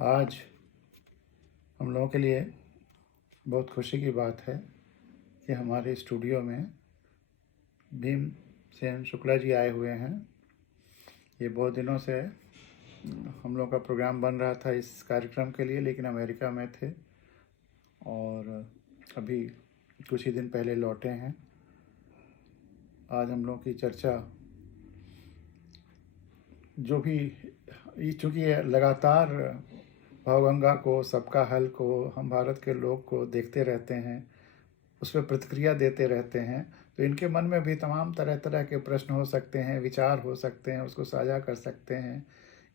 आज हम लोगों के लिए बहुत खुशी की बात है कि हमारे स्टूडियो में भीमसेन शुक्ला जी आए हुए हैं। ये बहुत दिनों से हम लोग का प्रोग्राम बन रहा था इस कार्यक्रम के लिए, लेकिन अमेरिका में थे और अभी कुछ ही दिन पहले लौटे हैं। आज हम लोग की चर्चा जो भी, चूँकि लगातार भावगंगा को, सबका हल को हम भारत के लोग को देखते रहते हैं, उस पर प्रतिक्रिया देते रहते हैं, तो इनके मन में भी तमाम तरह तरह के प्रश्न हो सकते हैं, विचार हो सकते हैं, उसको साझा कर सकते हैं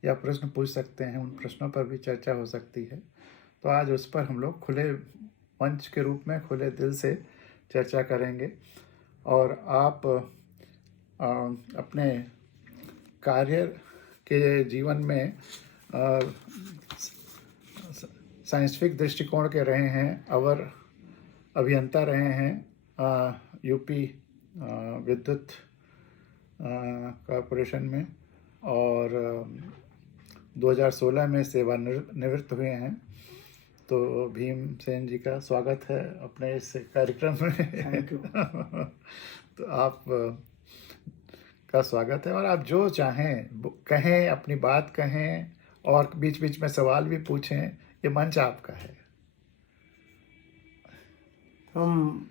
या प्रश्न पूछ सकते हैं। उन प्रश्नों पर भी चर्चा हो सकती है। तो आज उस पर हम लोग खुले मंच के रूप में खुले दिल से चर्चा करेंगे। और आप अपने कार्य के जीवन में साइंटिफिक दृष्टिकोण के रहे हैं, अवर अभियंता रहे हैं यूपी विद्युत कॉरपोरेशन में, और 2016 में सेवानिवृत्त हुए हैं। तो भीमसेन जी का स्वागत है अपने इस कार्यक्रम में। Thank you. तो आप का स्वागत है, और आप जो चाहें कहें, अपनी बात कहें और बीच बीच में सवाल भी पूछें। ये मंच आपका है। हम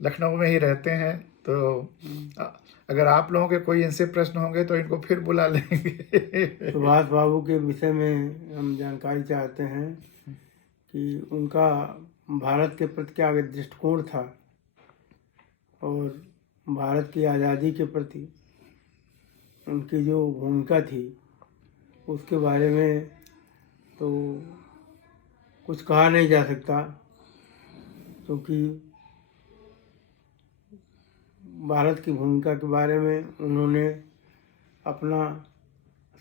लखनऊ में ही रहते हैं, तो अगर आप लोगों के कोई इनसे प्रश्न होंगे तो इनको फिर बुला लेंगे। सुभाष बाबू के विषय में हम जानकारी चाहते हैं कि उनका भारत के प्रति क्या दृष्टिकोण था और भारत की आज़ादी के प्रति उनकी जो भूमिका थी उसके बारे में तो कुछ कहा नहीं जा सकता, क्योंकि भारत की भूमिका के बारे में उन्होंने अपना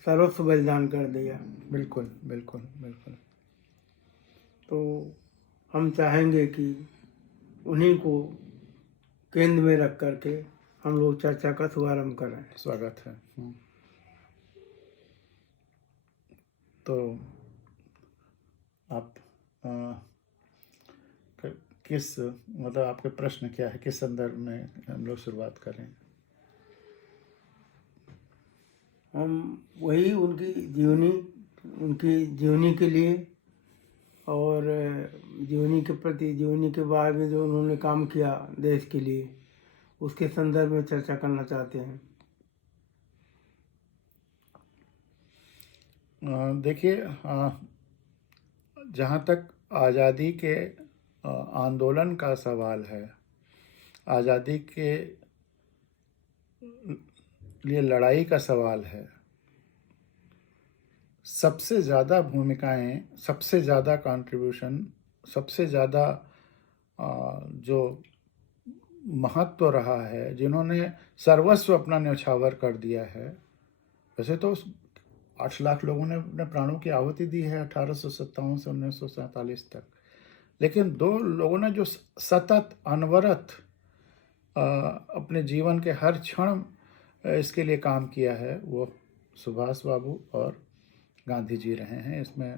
सर्वस्व बलिदान कर दिया। बिल्कुल बिल्कुल बिल्कुल। तो हम चाहेंगे कि उन्हीं को केंद्र में रख करके हम लोग चर्चा का शुभारंभ करें। स्वागत है। तो आप किस मतलब आपके प्रश्न क्या है, किस संदर्भ में हम लोग शुरुआत करें? हम वही उनकी जीवनी के लिए और जीवनी के प्रति, जीवनी के बारे में जो उन्होंने काम किया देश के लिए, उसके संदर्भ में चर्चा करना चाहते हैं। देखिए, जहाँ तक आज़ादी के आंदोलन का सवाल है, आज़ादी के लिए लड़ाई का सवाल है, सबसे ज़्यादा भूमिकाएं, सबसे ज़्यादा कंट्रीब्यूशन, सबसे ज़्यादा जो महत्व रहा है, जिन्होंने सर्वस्व अपना न्यौछावर कर दिया है। वैसे तो 8 लाख लोगों ने अपने प्राणों की आहुति दी है 1857 से 1947 तक, लेकिन 2 लोगों ने जो सतत अनवरत अपने जीवन के हर क्षण इसके लिए काम किया है, वो सुभाष बाबू और गांधी जी रहे हैं। इसमें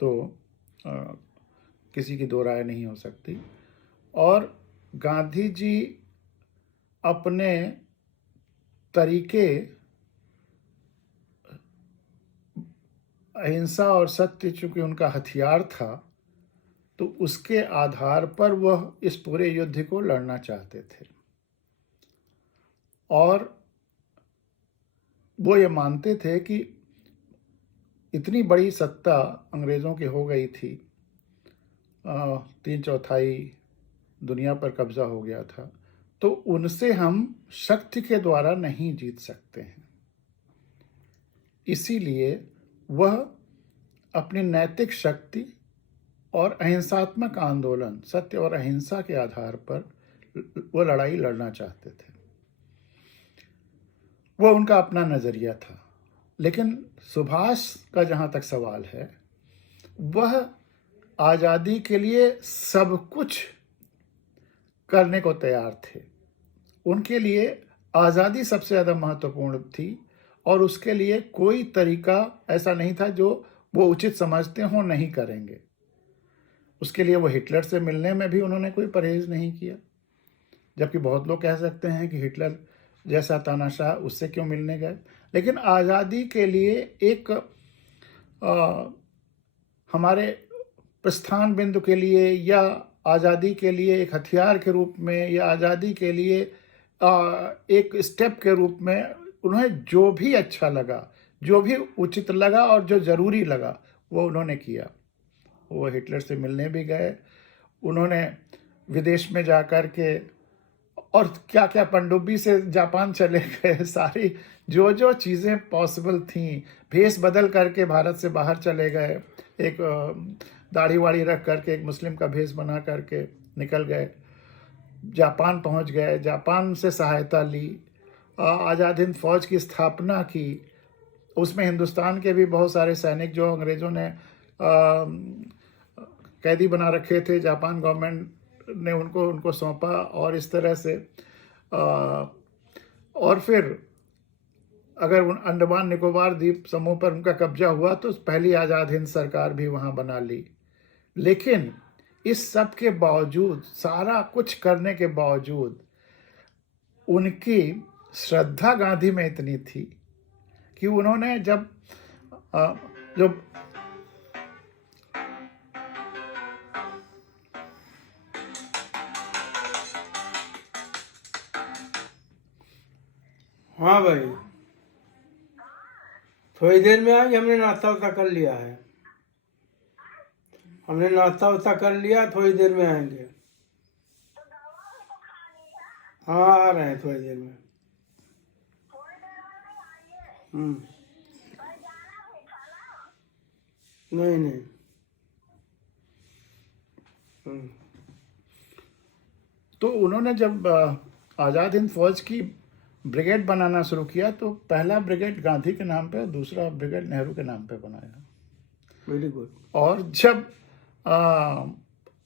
तो किसी की दो राय नहीं हो सकती। और गांधी जी अपने तरीके, अहिंसा और सत्य चूंकि उनका हथियार था, तो उसके आधार पर वह इस पूरे युद्ध को लड़ना चाहते थे। और वो ये मानते थे कि इतनी बड़ी सत्ता अंग्रेज़ों की हो गई थी, 3/4 दुनिया पर कब्जा हो गया था, तो उनसे हम शक्ति के द्वारा नहीं जीत सकते हैं। इसीलिए वह अपनी नैतिक शक्ति और अहिंसात्मक आंदोलन, सत्य और अहिंसा के आधार पर वो लड़ाई लड़ना चाहते थे। वह उनका अपना नज़रिया था। लेकिन सुभाष का जहाँ तक सवाल है, वह आज़ादी के लिए सब कुछ करने को तैयार थे। उनके लिए आज़ादी सबसे ज़्यादा महत्वपूर्ण थी और उसके लिए कोई तरीका ऐसा नहीं था जो वो उचित समझते हों नहीं करेंगे। उसके लिए वो हिटलर से मिलने में भी उन्होंने कोई परहेज़ नहीं किया। जबकि बहुत लोग कह सकते हैं कि हिटलर जैसा तानाशाह उससे क्यों मिलने गए। लेकिन आज़ादी के लिए एक हमारे प्रस्थान बिंदु के लिए या आज़ादी के लिए एक हथियार के रूप में या आज़ादी के लिए एक स्टेप के रूप में उन्हें जो भी अच्छा लगा, जो भी उचित लगा और जो ज़रूरी लगा वो उन्होंने किया। वो हिटलर से मिलने भी गए, उन्होंने विदेश में जा कर के और क्या क्या पनडुब्बी से जापान चले गए, सारी जो जो चीज़ें पॉसिबल थीं, भेष बदल करके भारत से बाहर चले गए, एक दाढ़ी वाड़ी रख करके एक मुस्लिम का भेष बना करके निकल गए, जापान पहुंच गए, जापान से सहायता ली, आज़ाद हिंद फौज की स्थापना की। उसमें हिंदुस्तान के भी बहुत सारे सैनिक जो अंग्रेज़ों ने कैदी बना रखे थे, जापान गवर्नमेंट ने उनको सौंपा और इस तरह से और फिर अगर अंडमान निकोबार द्वीप समूह पर उनका कब्जा हुआ तो पहली आज़ाद हिंद सरकार भी वहाँ बना ली। लेकिन इस सब के बावजूद, सारा कुछ करने के बावजूद, उनकी श्रद्धा गांधी में इतनी थी कि उन्होंने जब हाँ भाई, थोड़ी देर में आएंगे। हमने नाश्ता वास्ता कर लिया है, हमने नाश्ता वास्ता कर लिया, थोड़ी देर में आएंगे। हाँ आ रहे हैं थोड़ी देर में। नहीं नहीं। तो उन्होंने जब आज़ाद हिंद फौज की ब्रिगेड बनाना शुरू किया तो पहला ब्रिगेड गांधी के नाम पे और दूसरा ब्रिगेड नेहरू के नाम पे बनाया। Very good. और जब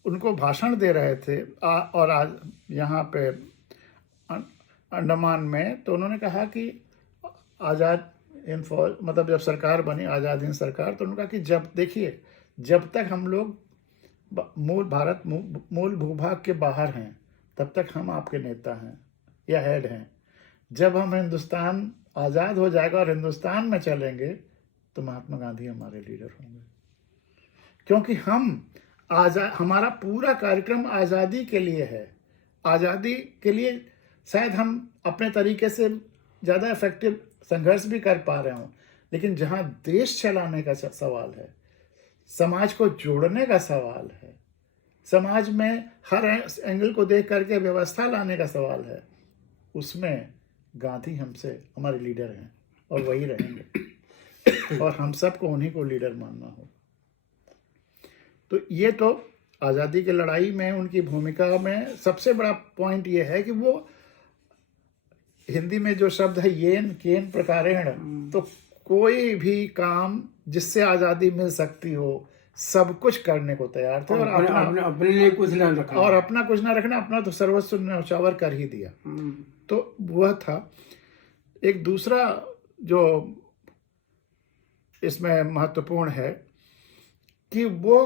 उनको भाषण दे रहे थे और आज यहाँ पे अंडमान में, तो उन्होंने कहा कि आज़ाद हिंद फौज मतलब जब सरकार बनी आज़ाद हिंद सरकार, तो उन्होंने कहा कि जब देखिए, जब तक हम लोग मूल भूभाग के बाहर हैं तब तक हम आपके नेता हैं या हेड हैं। जब हम हिंदुस्तान आज़ाद हो जाएगा और हिंदुस्तान में चलेंगे तो महात्मा गांधी हमारे लीडर होंगे, क्योंकि हमारा पूरा कार्यक्रम आज़ादी के लिए है। आज़ादी के लिए शायद हम अपने तरीके से ज़्यादा इफेक्टिव संघर्ष भी कर पा रहे हों, लेकिन जहाँ देश चलाने का सवाल है, समाज को जोड़ने का सवाल है, समाज में हर एंगल को देख करके व्यवस्था लाने का सवाल है, उसमें गांधी हमसे हमारे लीडर हैं और वही रहेंगे और हम सबको उन्हीं को लीडर मानना होगा। तो ये तो आज़ादी की लड़ाई में उनकी भूमिका में सबसे बड़ा पॉइंट ये है कि वो, हिंदी में जो शब्द है येन केन प्रकारेण, तो कोई भी काम जिससे आज़ादी मिल सकती हो सब कुछ करने को तैयार थे और अपने लिए कुछ ना रखना, और अपना कुछ ना रखना, अपना तो सर्वस्व न्यौछावर कर ही दिया। तो वह था। एक दूसरा जो इसमें महत्वपूर्ण है कि वो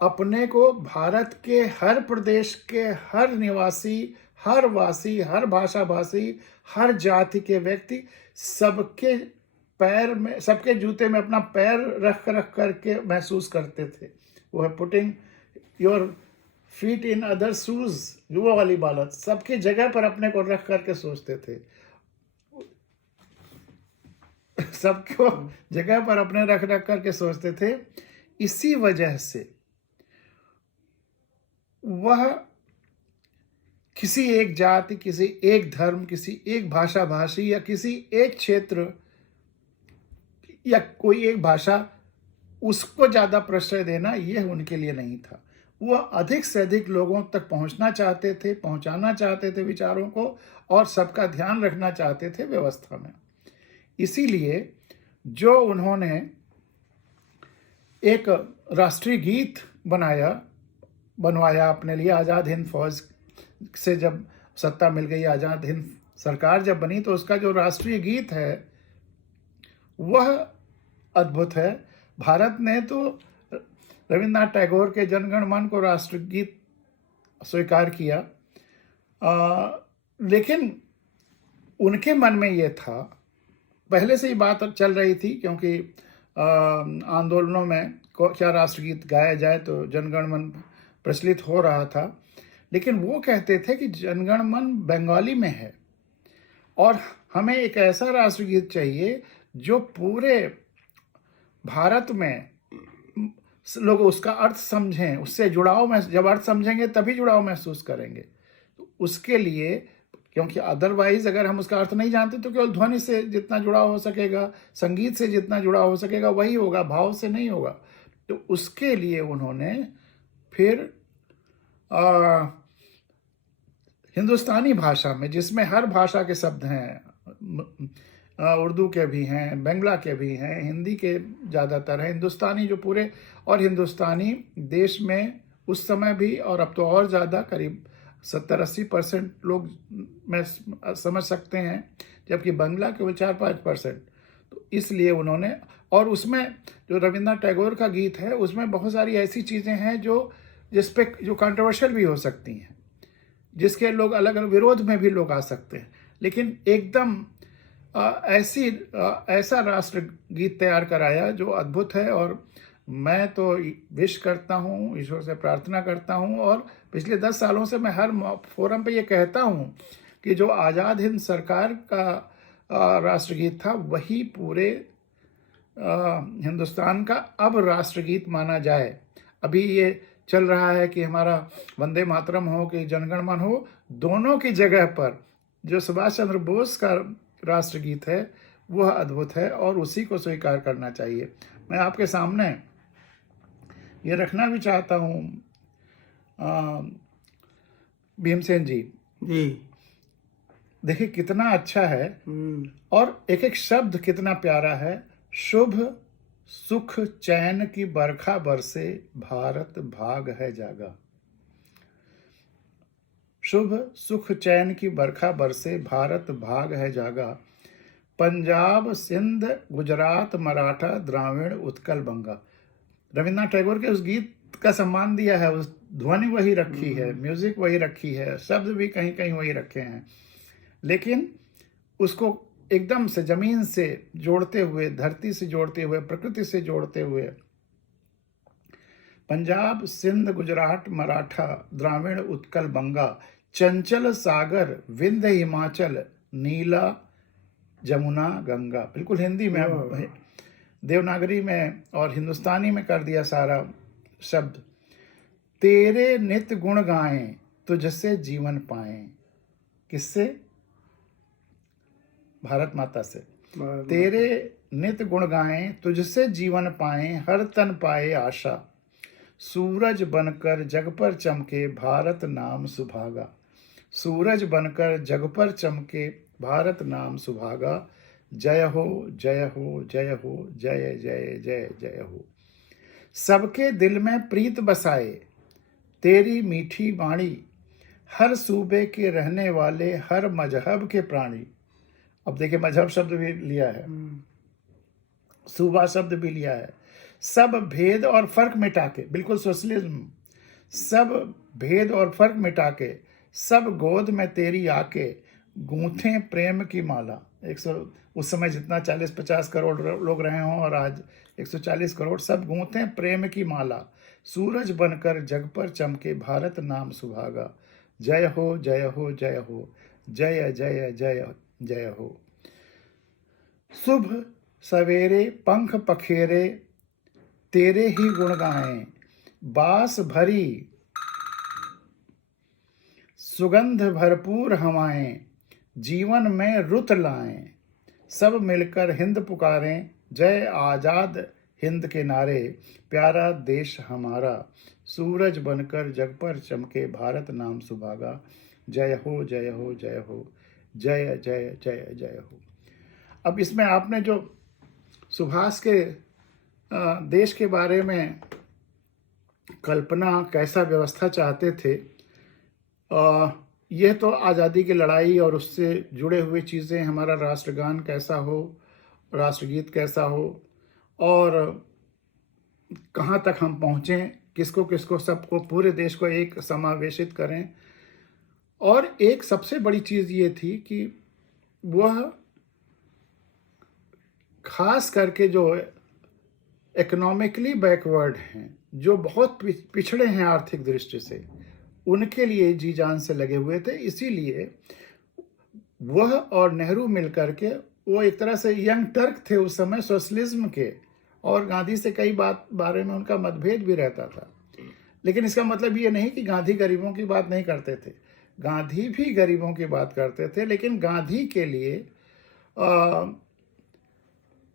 अपने को भारत के हर प्रदेश के हर निवासी, हर वासी, हर भाषा भाषी, हर जाति के व्यक्ति सबके पैर में, सबके जूते में अपना पैर रख करके महसूस करते थे। वो है putting your feet in other shoes, वो वाली बात सबकी जगह पर अपने को रख करके सोचते थे, सबको जगह पर अपने रख करके सोचते थे। इसी वजह से वह किसी एक जाति, किसी एक धर्म, किसी एक भाषा भाषी या किसी एक क्षेत्र या कोई एक भाषा, उसको ज़्यादा प्रश्रय देना यह उनके लिए नहीं था। वह अधिक से अधिक लोगों तक पहुंचना चाहते थे, पहुंचाना चाहते थे विचारों को, और सबका ध्यान रखना चाहते थे व्यवस्था में। इसीलिए जो उन्होंने एक राष्ट्रीय गीत बनवाया अपने लिए, आज़ाद हिंद फौज से जब सत्ता मिल गई, आज़ाद हिंद सरकार जब बनी तो उसका जो राष्ट्रीय गीत है वह अद्भुत है। भारत ने तो रविन्द्रनाथ टैगोर के जनगण मन को राष्ट्रगीत स्वीकार किया, लेकिन उनके मन में ये था, पहले से ही बात चल रही थी, क्योंकि आंदोलनों में क्या राष्ट्रगीत गाया जाए तो जनगण मन प्रचलित हो रहा था, लेकिन वो कहते थे कि जनगण मन बंगाली में है और हमें एक ऐसा राष्ट्रगीत चाहिए जो पूरे भारत में लोग उसका अर्थ समझें, उससे जुड़ाव में, जब अर्थ समझेंगे तभी जुड़ाव महसूस करेंगे। तो उसके लिए, क्योंकि अदरवाइज अगर हम उसका अर्थ नहीं जानते तो केवल ध्वनि से जितना जुड़ाव हो सकेगा, संगीत से जितना जुड़ाव हो सकेगा वही होगा, भाव से नहीं होगा। तो उसके लिए उन्होंने फिर हिंदुस्तानी भाषा में, जिसमें हर भाषा के शब्द हैं, उर्दू के भी हैं, बंगला के भी हैं, हिंदी के ज़्यादातर हैं, हिंदुस्तानी जो पूरे, और हिंदुस्तानी देश में उस समय भी और अब तो और ज़्यादा, करीब 70-80% लोग मैं समझ सकते हैं, जबकि बंगला केवल 4-5%। तो इसलिए उन्होंने, और उसमें जो रविन्द्रनाथ टैगोर का गीत है उसमें बहुत सारी ऐसी चीज़ें हैं जिस पे जो कंट्रोवर्शियल भी हो सकती हैं, जिसके लोग अलग अलग विरोध में भी लोग आ सकते हैं, लेकिन एकदम ऐसा राष्ट्र गीत तैयार कराया जो अद्भुत है। और मैं तो विश करता हूँ, ईश्वर से प्रार्थना करता हूँ, और पिछले 10 सालों से मैं हर फोरम पे ये कहता हूँ कि जो आज़ाद हिंद सरकार का राष्ट्रगीत था वही पूरे हिंदुस्तान का अब राष्ट्रगीत माना जाए। अभी ये चल रहा है कि हमारा वंदे मातरम हो कि जनगण मन हो, दोनों की जगह पर जो सुभाष चंद्र बोस का राष्ट्रगीत है वह अद्भुत है और उसी को स्वीकार करना चाहिए। मैं आपके सामने ये रखना भी चाहता हूँ, भीमसेन जी, देखिए कितना अच्छा है और एक एक शब्द कितना प्यारा है। शुभ सुख चैन की बरखा बरसे, भारत भाग है जागा। शुभ सुख चैन की बरखा बरसे, भारत भाग है जागा। पंजाब सिंध गुजरात मराठा द्राविड़ उत्कल बंगा। रविन्द्रनाथ टैगोर के उस गीत का सम्मान दिया है, उस ध्वनि वही रखी है, म्यूजिक वही रखी है, शब्द भी कहीं कहीं वही रखे हैं, लेकिन उसको एकदम से जमीन से जोड़ते हुए, धरती से जोड़ते हुए, प्रकृति से जोड़ते हुए, पंजाब सिंध गुजरात मराठा द्राविड़ उत्कल बंगा, चंचल सागर विंध्य हिमाचल, नीला जमुना गंगा। बिल्कुल हिंदी में, देवनागरी में और हिंदुस्तानी में कर दिया सारा शब्द। तेरे नित्य गुण गाएं, तुझसे जीवन पाएं। किससे? भारत माता से। तेरे नित्य गुण गाएं, तुझसे जीवन पाएं, हर तन पाए आशा। सूरज बनकर जग पर चमके, भारत नाम सुभागा। सूरज बनकर जग पर चमके, भारत नाम सुभागा। जय हो जय हो जय हो, जय जय जय जय हो। सबके दिल में प्रीत बसाए, तेरी मीठी वाणी। हर सूबे के रहने वाले, हर मजहब के प्राणी। अब देखिए, मजहब शब्द भी लिया है, सूबा शब्द भी लिया है। सब भेद और फर्क मिटा के, बिल्कुल सोशलिज्म, सब भेद और फर्क मिटा के, सब गोद में तेरी आके, गूंथे प्रेम की माला। 100 उस समय जितना 40-50 करोड़ लोग रहे हों और आज 140 करोड़, सब गूंथे प्रेम की माला। सूरज बनकर जग पर चमके, भारत नाम सुभागा। जय हो जय हो जय हो, जय जय जय जय हो। शुभ सवेरे पंख पखेरे, तेरे ही गुण गाएं। बास भरी सुगंध भरपूर हवाएं, जीवन में रुत लाएं। सब मिलकर हिंद पुकारें, जय आजाद हिंद के नारे। प्यारा देश हमारा, सूरज बनकर जग पर चमके, भारत नाम सुभागा। जय हो जय हो जय हो, जय जय जय जय हो। अब इसमें आपने जो सुभाष के देश के बारे में कल्पना, कैसा व्यवस्था चाहते थे, यह तो आज़ादी की लड़ाई और उससे जुड़े हुए चीज़ें, हमारा राष्ट्रगान कैसा हो, राष्ट्रगीत कैसा हो, और कहाँ तक हम पहुँचें, किसको किसको सबको पूरे देश को एक समावेशित करें। और एक सबसे बड़ी चीज़ ये थी कि वह खास करके जो इकोनॉमिकली बैकवर्ड हैं, जो बहुत पिछड़े हैं आर्थिक दृष्टि से, उनके लिए जी जान से लगे हुए थे। इसीलिए वह और नेहरू मिलकर के, वो एक तरह से यंग टर्क थे उस समय सोशलिज्म के, और गांधी से कई बारे में उनका मतभेद भी रहता था। लेकिन इसका मतलब ये नहीं कि गांधी गरीबों की बात नहीं करते थे, गांधी भी गरीबों की बात करते थे। लेकिन गांधी के लिए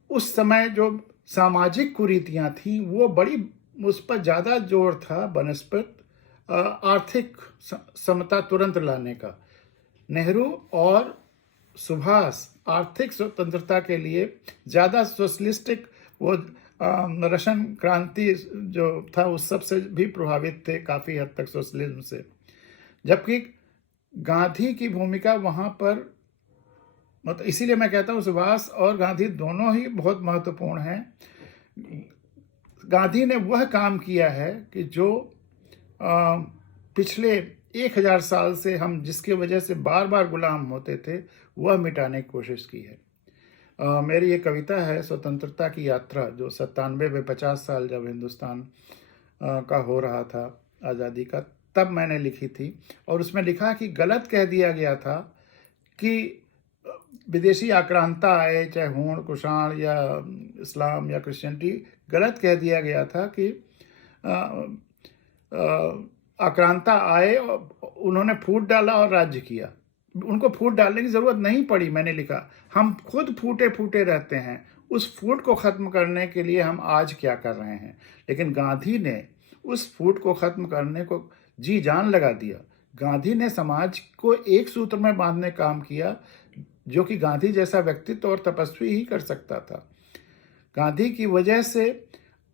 उस समय जो सामाजिक कुरीतियां थीं, वो बड़ी, उस पर ज़्यादा जोर था बनस्पत आर्थिक समता तुरंत लाने का। नेहरू और सुभाष आर्थिक स्वतंत्रता के लिए ज़्यादा सोशलिस्टिक, वो रशियन क्रांति जो था उस सब से भी प्रभावित थे काफ़ी हद तक, सोशलिज्म से। जबकि गांधी की भूमिका वहाँ पर, मतलब इसीलिए मैं कहता हूँ सुभाष और गांधी दोनों ही बहुत महत्वपूर्ण हैं। गांधी ने वह काम किया है कि जो पिछले 1000 साल से हम जिसकी वजह से बार बार गुलाम होते थे, वह मिटाने की कोशिश की है। मेरी ये कविता है स्वतंत्रता की यात्रा, जो 97 में 50 साल जब हिंदुस्तान का हो रहा था आज़ादी का, तब मैंने लिखी थी। और उसमें लिखा कि गलत कह दिया गया था कि विदेशी आक्रांता आए, चाहे होड़ कुषाण या इस्लाम या क्रिश्चियनिटी, गलत कह दिया गया था कि आक्रांता आए, उन्होंने फूट डाला और राज्य किया। उनको फूट डालने की ज़रूरत नहीं पड़ी। मैंने लिखा, हम खुद फूटे फूटे रहते हैं, उस फूट को ख़त्म करने के लिए हम आज क्या कर रहे हैं। लेकिन गांधी ने उस फूट को ख़त्म करने को जी जान लगा दिया। गांधी ने समाज को एक सूत्र में बांधने का काम किया, जो कि गांधी जैसा व्यक्तित्व और तपस्वी ही कर सकता था। गांधी की वजह से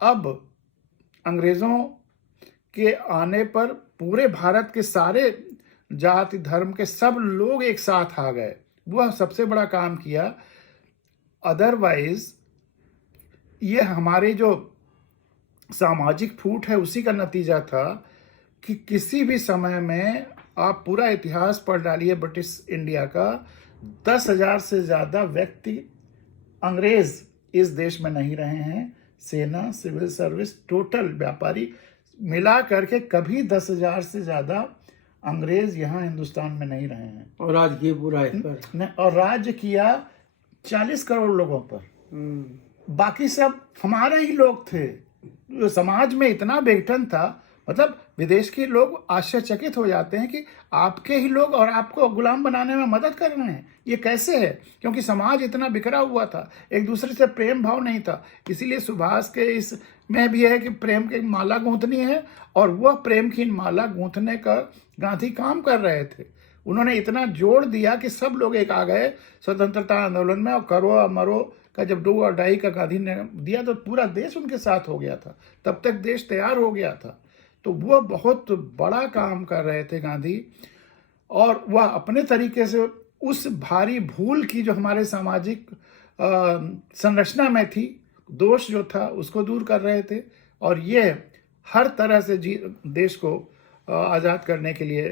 अब अंग्रेज़ों के आने पर पूरे भारत के सारे जाति धर्म के सब लोग एक साथ आ गए, वह सबसे बड़ा काम किया। अदरवाइज ये हमारे जो सामाजिक फूट है उसी का नतीजा था कि किसी भी समय में आप पूरा इतिहास पढ़ डालिए ब्रिटिश इंडिया का, 10,000 से ज़्यादा व्यक्ति अंग्रेज इस देश में नहीं रहे हैं। सेना, सिविल सर्विस, टोटल व्यापारी मिला करके कभी 10,000 से ज़्यादा अंग्रेज यहाँ हिंदुस्तान में नहीं रहे हैं। और राज किया पूरा इस पर, और राज्य किया 40 करोड़ लोगों पर। बाकी सब हमारे ही लोग थे। जो समाज में इतना बेघटन था, मतलब विदेश के लोग आश्चर्यचकित हो जाते हैं कि आपके ही लोग और आपको गुलाम बनाने में मदद कर रहे हैं, ये कैसे है? क्योंकि समाज इतना बिखरा हुआ था, एक दूसरे से प्रेम भाव नहीं था। इसीलिए सुभाष के इस में भी है कि प्रेम की माला गूंथनी है, और वह प्रेम की माला गूंथने का गांधी काम कर रहे थे। उन्होंने इतना जोड़ दिया कि सब लोग एक आ गए स्वतंत्रता आंदोलन में, और करो या मरो का जब डू और डाई का गांधी ने दिया तो पूरा देश उनके साथ हो गया था। तब तक देश तैयार हो गया था। तो वह बहुत बड़ा काम कर रहे थे गांधी, और वह अपने तरीके से उस भारी भूल की जो हमारे सामाजिक संरचना में थी, दोष जो था उसको दूर कर रहे थे, और ये हर तरह से देश को आज़ाद करने के लिए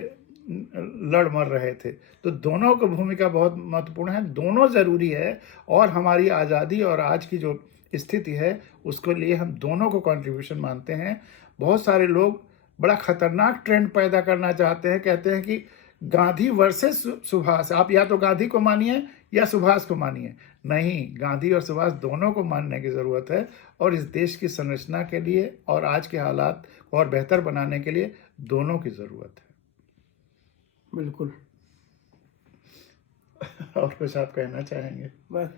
लड़ मर रहे थे। तो दोनों की भूमिका बहुत महत्वपूर्ण है, दोनों ज़रूरी है। और हमारी आज़ादी और आज की जो स्थिति है उसके लिए हम दोनों को कंट्रीब्यूशन मानते हैं। बहुत सारे लोग बड़ा खतरनाक ट्रेंड पैदा करना चाहते हैं, कहते हैं कि गांधी वर्सेस सुभाष, आप या तो गांधी को मानिए या सुभाष को मानिए। नहीं, गांधी और सुभाष दोनों को मानने की ज़रूरत है, और इस देश की संरचना के लिए और आज के हालात को और बेहतर बनाने के लिए दोनों की ज़रूरत है। बिल्कुल। और कुछ आप कहना चाहेंगे? बस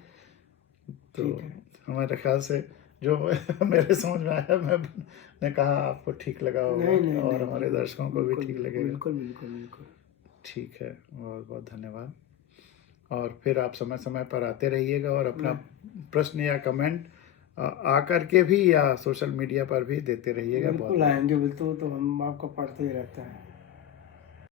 तो हमारे ख्याल से जो मेरे समझ में आया, मैंने कहा आपको ठीक लगा होगा, और हमारे दर्शकों को भी ठीक लगेगा। बिल्कुल बिल्कुल बिल्कुल। ठीक है, बहुत बहुत धन्यवाद। और फिर आप समय समय पर आते रहिएगा, और अपना प्रश्न या कमेंट आकर के भी या सोशल मीडिया पर भी देते रहिएगा। बिल्कुल आएंगे, बिल्कुल, तो हम आपको पढ़ते ही रहते हैं।